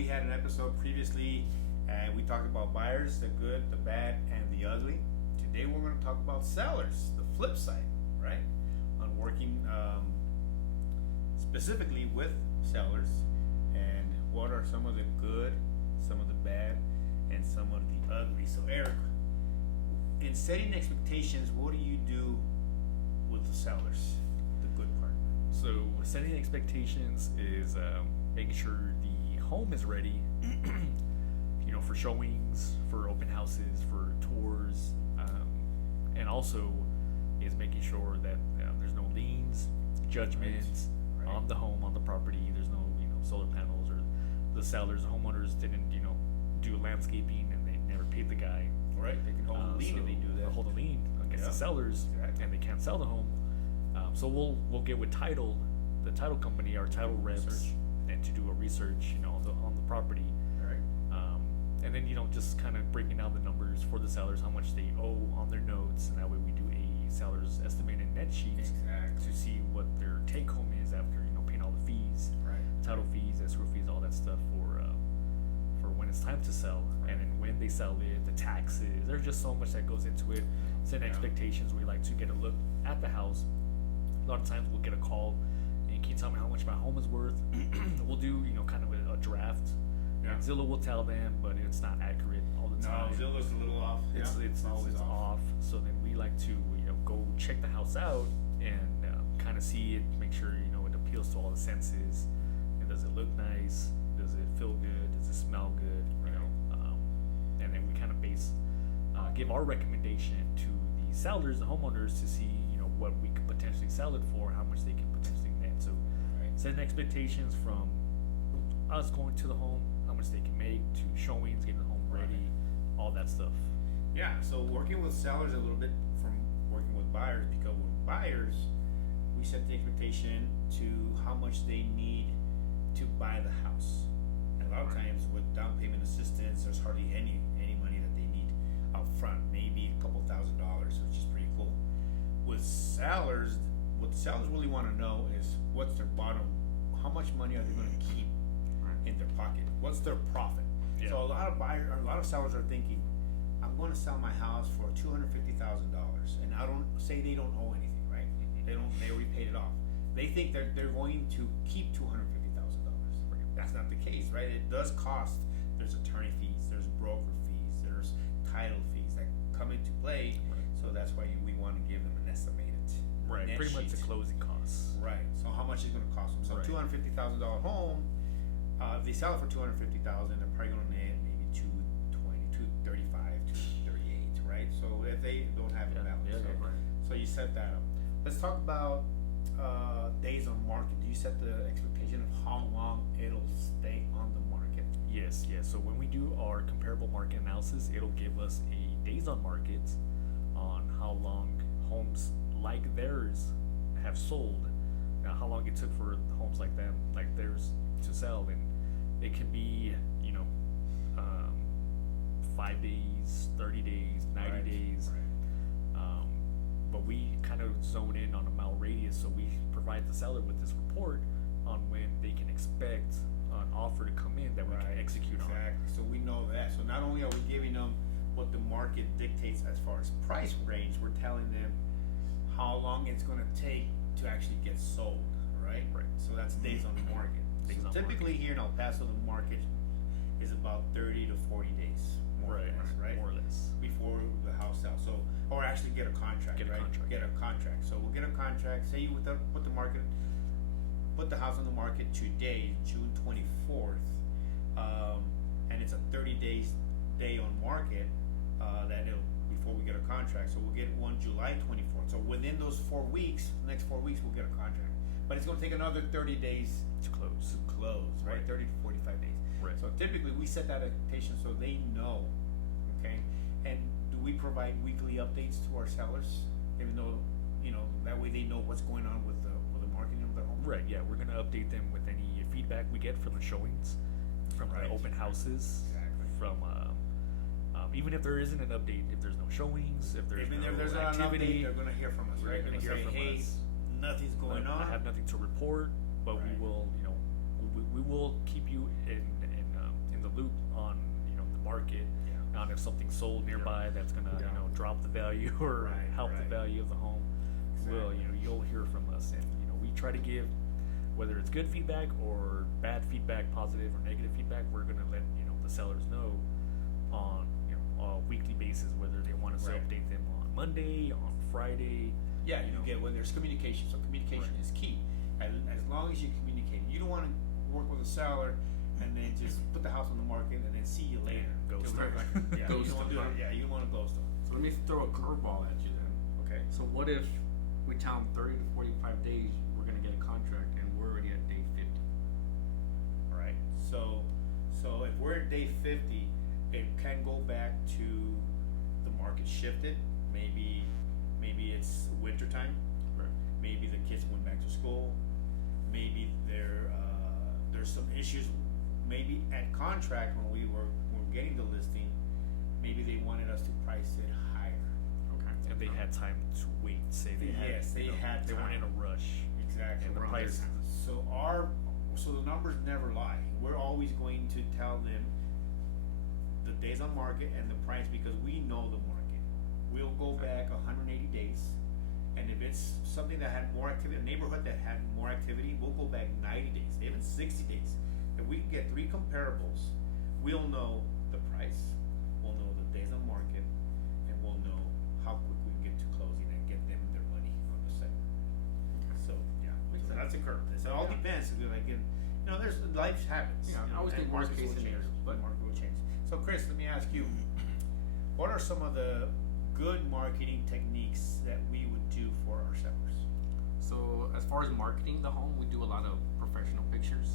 we had an episode previously, and we talked about buyers, the good, the bad, and the ugly. Today we're going to talk about sellers, the flip side, right? On working specifically with sellers, and what are some of the good, some of the bad, and some of the ugly. So Eric, in setting expectations, what do you do with the sellers, the good part? So setting expectations is making sure the home is ready, for showings, for open houses, for tours, and also is making sure that there's no liens, judgments Right. on the home, on the property. There's no solar panels, or the sellers, the homeowners didn't do landscaping and they never paid the guy. Right, they can hold a lien if they do that. They'll hold a lien against the sellers, Exactly. and they can't sell the home. So we'll get with title, the title company, our title reps, Research. and to do a research, on the property, Right. and then just kind of breaking down the numbers for the sellers, how much they owe on their notes, and that way we do a seller's estimated net sheet Exactly. to see what their take home is after paying all the fees, Right. title fees, escrow fees, all that stuff for when it's time to sell, Right. and then when they sell it, the taxes. There's just so much that goes into it. Setting Yeah. expectations. We like to get a look at the house. A lot of times we'll get a call, and can you tell me how much my home is worth? We'll do kind of a draft. Yeah. And Zillow will tell them, but it's not accurate all the No, time. Zillow's a little off. It's Yeah, it's always off. So then we like to go check the house out and kind of see it, make sure it appeals to all the senses. And does it look nice? Does it feel good? Does it smell good? And then we kind of give our recommendation to the sellers, the homeowners, to see what we could potentially sell it for, how much they can potentially net. So Right. setting expectations from us going to the home, how much they can make, to showings, getting the home ready, all that stuff. Yeah, so working with sellers a little bit from working with buyers, because with buyers, we set the expectation to how much they need to buy the house. And a lot of times with down payment assistance, there's hardly any money that they need up front, maybe a couple $1,000s, which is pretty cool. With sellers, what sellers really want to know is what's their bottom, how much money are they going to keep in their pocket? What's their profit? Yeah. So a lot of sellers are thinking, I'm going to sell my house for $250,000, and I don't say they don't owe anything, right? They already paid it off. They think they're going to keep $250,000. That's not the case, right? It does cost. There's attorney fees, there's broker fees, there's title fees that come into play. Right. So that's why we want to give them an estimated Right, net pretty much the sheet. closing costs. Right. So how much is it going to cost them? So Right. $250,000 home. If they sell it for $250,000, they're probably going to net maybe $220, $235, $238, right? So if they don't have Yeah, a balance, yeah, so, yeah. so you set that up. Let's talk about days on market. Do you set the expectation of how long it'll stay on the market? Yes. So when we do our comparable market analysis, it'll give us a days on market on how long homes like theirs have sold. Now, how long it took for homes like theirs to sell, and it can be 5 days, 30 days, 90 Right, days. right. But we kind of zone in on a mile radius, so we provide the seller with this report on when they can expect an offer to come in that we can execute on. Exactly. So we know that. So not only are we giving them what the market dictates as far as price range, we're telling them how long it's going to take to actually get sold, right? Right. So that's days on the market. Days So on typically here in El Paso, the market is about 30 to 40 days, more or less, right? More or less. Before the house sells. So, or actually get a contract, Get a right? contract. Get a contract. So we'll get a contract. Say you put the house on the market today, June 24th, and it's a 30 days day on market. Before we get a contract. So we'll get one July 24th. So within those 4 weeks, next 4 weeks, we'll get a contract. But it's going to take another 30 days To close. to close, right? Right. 30 to 45 days. Right. So typically we set that expectation so they know, okay? And do we provide weekly updates to our sellers, even though, that way they know what's going on with the marketing of their home? Right, yeah, we're gonna update them with any feedback we get from the showings, from Right. the open houses, Exactly. from even if there isn't an update, if there's no showings, if there's Even no if there's not an activity, update, they're gonna hear from us, we're right? gonna They're hear gonna from say, hey, us. nothing's going I on. have nothing to report, but Right. we will, we will keep you in there's something sold nearby that's gonna Yeah. drop the value or Right, help right. the value of the home. Will you'll hear from us, and we try to give, whether it's good feedback or bad feedback, positive or negative feedback, we're gonna let the sellers know on a weekly basis whether they want us to Right. update them on Monday, on Friday. Yeah, you get when there's communication. So communication Right. is key. As long as you communicate, you don't want to work with a seller and then just put the house on the market and then see you later. Yeah, ghost Till we're them. like- yeah, Ghost you don't want to do them. it. Yeah, you don't want to ghost them. So let me throw a curveball at you then. Okay. So what if we tell them 30 to 45 days we're gonna get a contract and we're already at day 50? All right. So if we're at day 50, it can go back to the market shifted. Maybe it's winter time. Right. Maybe the kids went back to school. Maybe there's some issues. Maybe at contract when we were getting the listing, maybe they wanted us to price it higher. Okay. And they had time to wait. Say they had. Yes, they had They weren't in time. a rush. Exactly. And the Right. price. So the numbers never lie. We're always going to tell them the days on market and the price because we know the market. We'll go back 180 days, and if it's something that had more activity, a neighborhood that had more activity, we'll go back 90 days, even 60 days. If we can get 3 comparables, we'll know the price, we'll know the days on market, and we'll know how quick we can get to closing and get them their money on the sale. So yeah, Makes so that's a sense. curve. So it all Yeah. depends. Like there's life happens. Yeah, I always and think worst markets case will change. scenarios, but- The market will change. So Chris, let me ask you, what are some of the good marketing techniques that we would do for our sellers? So as far as marketing the home, we do a lot of professional pictures.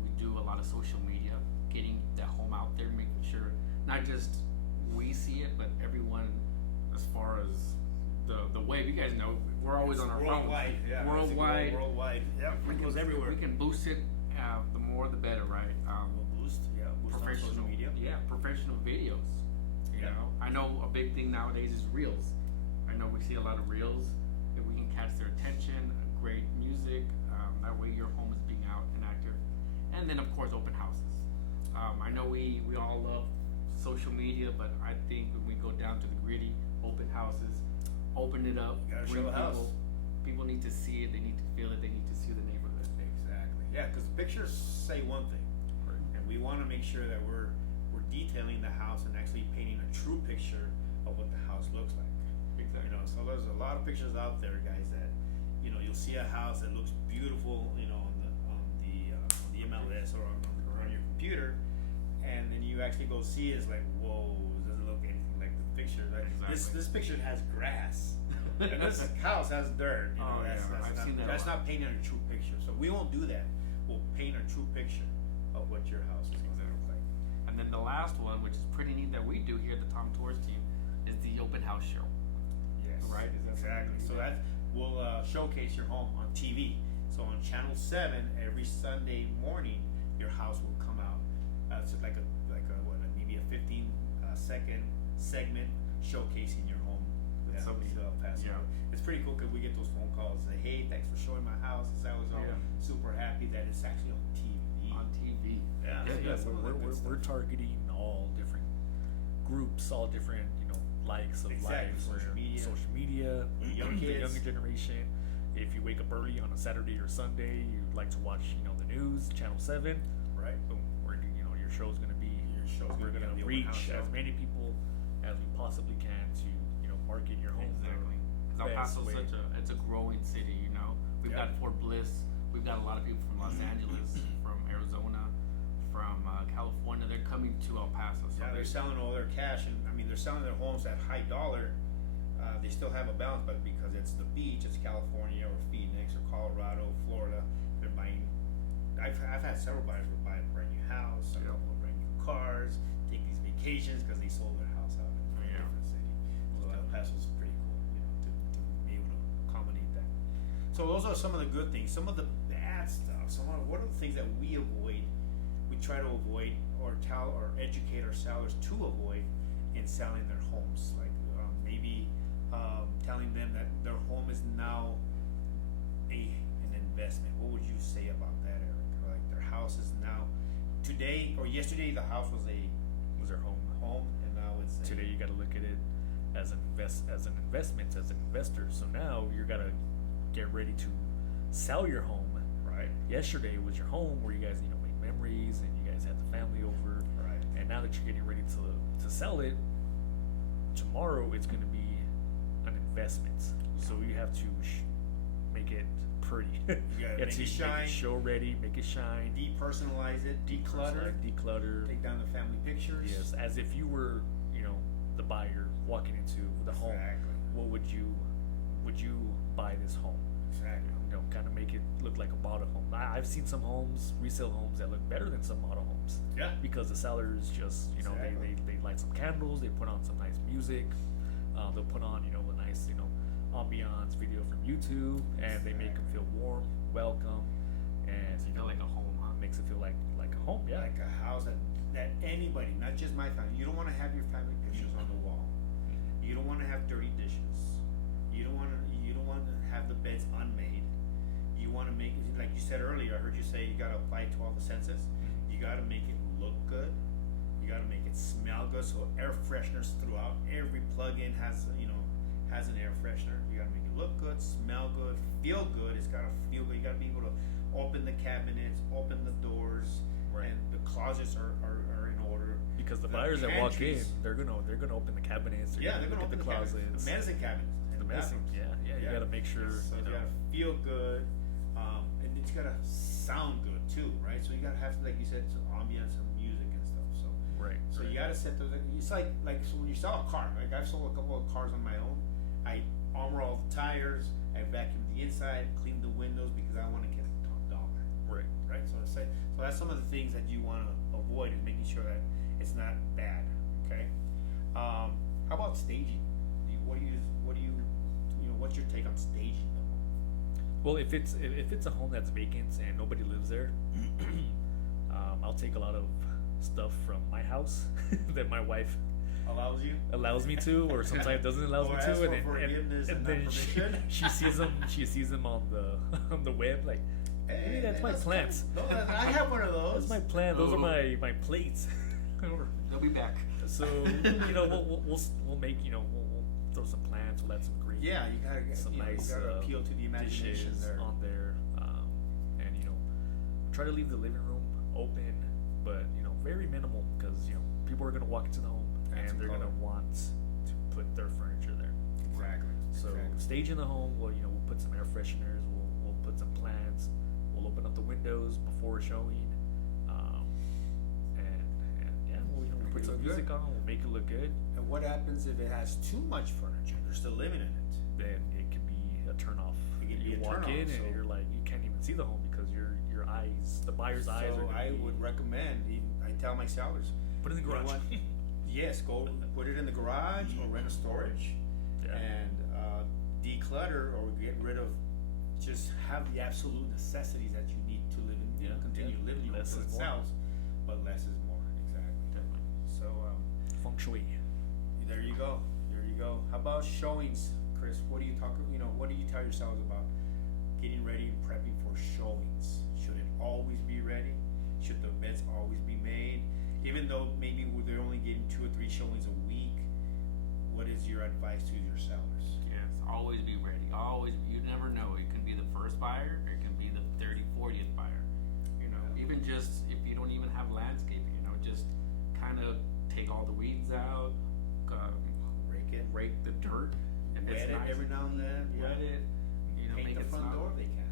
We do a lot of social media, getting that home out there, making sure not just we see it, but everyone, as far as the wave. You guys know we're always It's on our worldwide, phones. yeah. Worldwide. Worldwide. Yeah, it goes everywhere. We can boost it. The more, the better, right? Boost on Professional social media. Yeah, professional videos. You Yeah. know, I know a big thing nowadays is reels. I know we see a lot of reels. If we can catch their attention, great music. That way your home is being out and active. And then of course open houses. I know we all love social media, but I think when we go down to the gritty, open houses, open it up. You gotta bring show the house. People need to see it. They need to feel it. They need to see the neighborhood. Exactly. Yeah, because pictures say one thing, and we want to make sure that we're detailing the house and actually painting a true picture of what the house looks like. Exactly. So there's a lot of pictures out there, guys, that you'll see a house that looks beautiful, on the MLS or on your computer, and then you actually go see it. It's like, whoa, it doesn't look anything like the picture. Like, Exactly. This picture has grass, and this house has dirt. Oh, That's yeah, I've not, seen that a that's lot. not painting a true picture. So we won't do that. We'll paint a true picture of what your house is going to look like. And then the last one, which is pretty neat that we do here at the Torres Team, is the open house show. Yes. Right, is that Exactly. something So you do? that will showcase your home on TV. So on Channel 7 every Sunday morning, your house will come out. It's like maybe a 15 second segment showcasing your home. That's so neat. Paso. Yeah. It's pretty cool because we get those phone calls. Say, hey, thanks for showing my house. I was all Yeah. super happy that it's actually on TV. On TV. Yeah. Yeah, so that's some of the good we're stuff. targeting all different groups, all different likes of Exactly, life. social where media. social media, Young the kids. younger generation. If you wake up early on a Saturday or Sunday, you like to watch the news, Channel 7. Right. Boom, your show's gonna be. Your show's we're gonna gonna be on the open house reach show. as many people as we possibly can to market your home. Exactly. Because El Best Paso's way. it's a growing city, We've Yeah. got Fort Bliss. We've got a lot of people from Los Angeles, from Arizona, from California. They're coming to El Paso. So Yeah, they're selling all their cash, and they're selling their homes at high dollar. They still have a balance, but because it's the beach, it's California or Phoenix or Colorado, Florida. They're buying. I've had several buyers who buy a brand new house, a Yeah. couple of brand new cars, take these vacations because they sold their house out in a Yeah. different city. So El Paso's pretty cool, to be able to accommodate that. So those are some of the good things. Some of the bad stuff. What are the things that we avoid? We try to avoid or tell or educate our sellers to avoid in selling their homes. Like maybe telling them that their home is now an investment. What would you say about that, Eric? Like their house is now today or yesterday the house was a Was their home? would say. Today you got to look at it as an investment, as an investor. So now you got to get ready to sell your home. Right. Yesterday was your home where you guys make memories and you guys had the family over. Right. And now that you're getting ready to sell it, tomorrow it's going to be an investment. So you have to make it pretty. You gotta make it shine. Make it show ready, make it shine. Depersonalize it, declutter. Declutter. Take down the family pictures. Yes, as if you were, the buyer walking into the home. Exactly. What would you buy this home? Exactly. Kind of make it look like a model home. I've seen some homes, resale homes, that look better than some model homes. Yeah. Because the sellers just, Exactly. they light some candles, they put on some nice music, they'll put on, a nice, ambiance video from YouTube, and they make them feel warm, welcome, and Feel like a home, huh? makes it feel like a home. Yeah. Like a house that anybody, not just my family, you don't want to have your family pictures on the wall. You don't want to have dirty dishes. You don't want to have the beds unmade. You want to make it, like you said earlier, I heard you say you got to apply to all the senses. You got to make it look good. You got to make it smell good. So air fresheners throughout. Every plug-in has an air freshener. You got to make it look good, smell good, feel good. It's got to feel good. You got to be able to open the cabinets, open the doors, Right. and the closets are in order. Because the buyers that walk in, pantries- they're gonna open the cabinets. Yeah, they're look gonna at open the the cabinets, closets, the medicine cabinets, and the medicine. bathrooms. Yeah. You gotta make sure. So you gotta feel good, and it's gotta sound good too, right? So you gotta have, like you said, some ambience, some music and stuff. So Right. So you gotta set those. It's like so when you sell a car. Like I've sold a couple of cars on my own. I armor all the tires. I vacuum the inside, clean the windows because I want to get a top dollar. Right. Right. So that's some of the things that you want to avoid, is making sure that it's not bad. Okay. How about staging? What's your take on staging the home? Well, if it's a home that's vacant and nobody lives there, I'll take a lot of stuff from my house that my wife Allows you? me to, or sometimes doesn't allow me Or to, ask and for forgiveness and then not she permission? she sees them on the web, like, hey, that's my plants. Cool. No, I have one of those. That's my plant. Those are Oh. my plates. They'll be back. So we'll make we'll throw some plants. We'll add some green. Yeah, you gotta get some nice you gotta appeal to the imagination dishes there. on there, and try to leave the living room open, but very minimal, because people are gonna walk into the home Add and some they're color. gonna want to put their furniture there. Exactly. So stage in the home. We'll put some air fresheners. We'll put some plants. We'll open up the windows before showing, and yeah, we'll put Make it some look music good. on. We'll make it look good. And what happens if it has too much furniture? They're still living in it. Then it can be a turn off. It can be You a walk turn-off, in and so- you're like, you can't even see the home because your eyes, the buyer's eyes are. So Gonna I be, would recommend. I tell my sellers, put it in the you know garage. what? Yes, go put it in the garage or rent a storage, Yeah. and declutter or get rid of. Just have the absolute necessities that you need to live in. Yeah, Continue yeah. living Less until is it more. sells, but less is more. Exactly. So Feng shui. there you go. There you go. How about showings, Chris? What do you talk? What do you tell yourselves about getting ready and prepping for showings? Should it always be ready? Should the beds always be made? Even though maybe they're only getting 2 or 3 showings a week, what is your advice to your sellers? Yes, always be ready. Always, you never know. It can be the first buyer, or it can be the 30th, 40th buyer. Even just if you don't even have landscaping, just kind of take all the weeds out, Rake it, rake the dirt. If wet it's it nice, every now and then. wet it. Paint Make the it front smell. door if they can.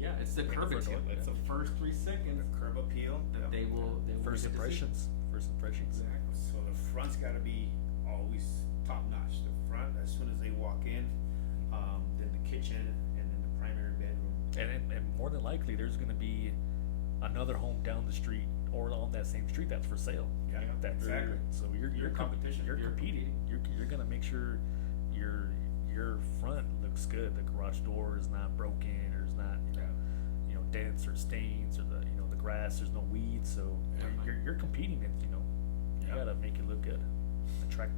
Yeah, it's the Paint the curb front appeal. door, It's yeah. the first 3 seconds The curb appeal. that they will First get to see. impressions. First impressions. Exactly. So the front's got to be always top notch. The front, as soon as they walk in, then the kitchen, and then the primary bedroom. And more than likely, there's going to be another home down the street or on that same street that's for sale. Yeah, That exactly. So you're competition. You're You're competing. You're going to make sure your front looks good. The garage door is not broken, or is not dents or stains, or the grass. There's no weeds. So you're competing. And you Yeah. gotta make it look good. Attract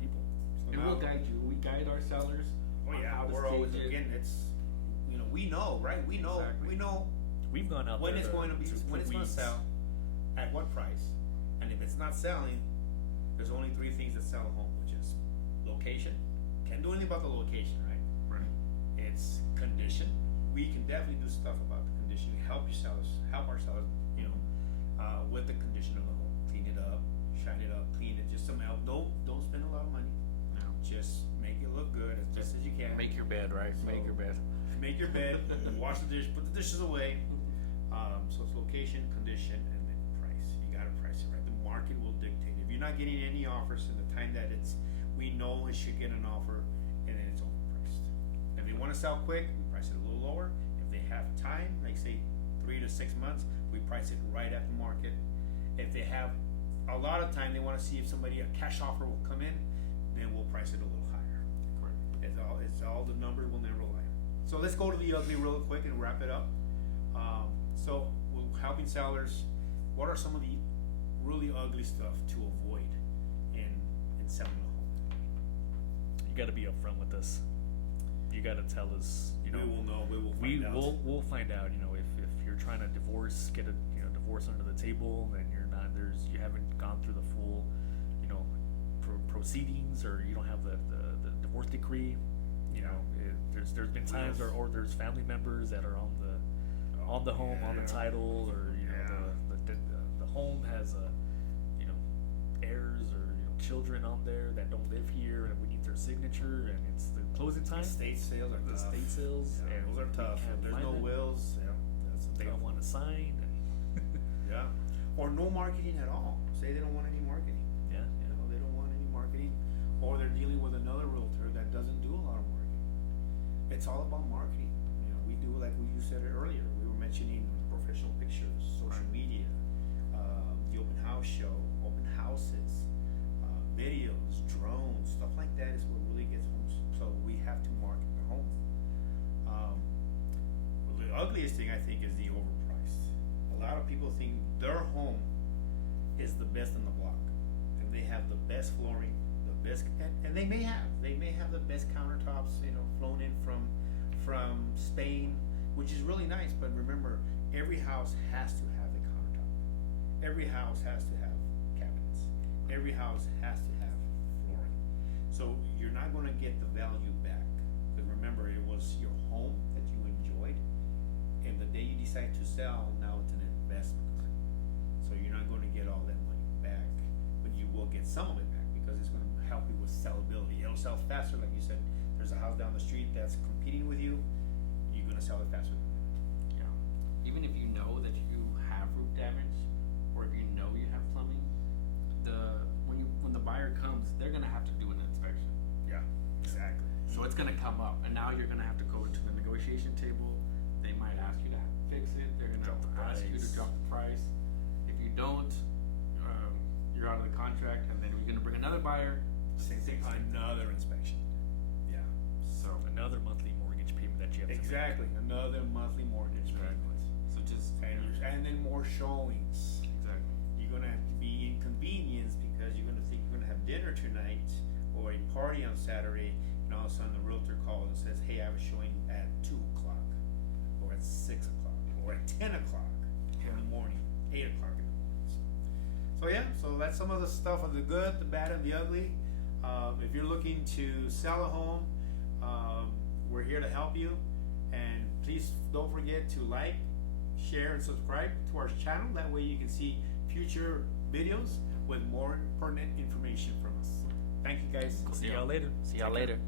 people. So And now- we'll guide you. We guide our sellers. Oh on yeah, how to we're always stage it. again. It's we know, right? We know Exactly. we know We've gone out when there it's going to be put when it's going to weeds. sell, at what price, and if it's not selling, there's only three things that sell a home, which is location. Can't do anything about the location, right? Right. It's condition. We can definitely do stuff about the condition. Help our sellers, you know, with the condition of the home. Clean it up, shine it up, clean it. Just some help. Don't spend a lot of money. No. Just make it look good as best as you can. Make your bed, right? Make your bed. Make your bed. Wash the dish. Put the dishes away. So it's location, condition, and then price. You gotta price it right. The market will dictate. If you're not getting any offers in the time that we know it should get an offer, and then it's overpriced. If they want to sell quick, we price it a little lower. If they have time, like say 3 to 6 months, we price it right at the market. If they have a lot of time, they want to see if a cash offer will come in, then we'll price it a little higher. Correct. It's all the numbers will never lie. So let's go to the ugly real quick and wrap it up. So we're helping sellers. What are some of the really ugly stuff to avoid in selling a home? You got to be upfront with us. You got to tell us. You know, we will know. We will find out. We'll find out. You know, if you're trying to get a divorce under the table, then you haven't gone through the full, proceedings, or you don't have the divorce decree. You know, there's been times or there's family members that are on the home, on the title, or the home has heirs or children on there that don't live here, and we need their signature, and it's the closing time. Estate sales are The tough. estate sales, Yeah, and those are we tough. can't If there's find no it. wills. Yeah, that's They tough. don't want to sign. Yeah. Or no marketing at all. Say they don't want any marketing. Yeah, You know, they don't want any marketing, or they're dealing with another realtor that doesn't do a lot of marketing. It's all about marketing. You know, we do like you said it earlier. We were mentioning professional pictures, social media, the open house show, open houses, videos, drones, stuff like that is what really gets homes. So we have to market the home. The ugliest thing I think is the overpriced. A lot of people think their home is the best in the block, and they have the best flooring, the best, and they may have the best countertops, flown in from Spain, which is really nice. But remember, every house has to have a countertop. Every house has to have cabinets. Every house has to have flooring. So you're not going to get the value back, because remember, it was your home that you enjoyed, and the day you decide to sell, now it's an investment. So you're not going to get all that money back, but you will get some of it back, because it's going to help you with sellability. It'll sell faster, like you said. There's a house down the street that's competing with you. You're going to sell it faster. Yeah. Even if you know that you have roof damage, or if you know you have plumbing, when the buyer comes, they're gonna have to do an inspection. Yeah, exactly. So it's gonna come up, and now you're gonna have to go to the negotiation table. They might ask you to fix it. They're gonna Drop the ask you to price. drop the price. If you don't, you're out of the contract, and then we're gonna bring another buyer. Same thing. Another inspection. Yeah. So Another monthly mortgage payment that you have to make. Exactly. Another monthly mortgage Right. payment. so just And then more showings. exactly. You're gonna have to be inconvenienced, because you're gonna think you're gonna have dinner tonight or a party on Saturday, and all of a sudden the realtor calls and says, hey, I have a showing at 2:00, or at 6:00, or at 10:00 in the morning, 8:00 in the morning. So yeah, so that's some of the stuff of the good, the bad, and the ugly. If you're looking to sell a home, we're here to help you, and please don't forget to like, share, and subscribe to our channel. That way you can see future videos with more pertinent information from us. Thank you, guys. See y'all later. See y'all later.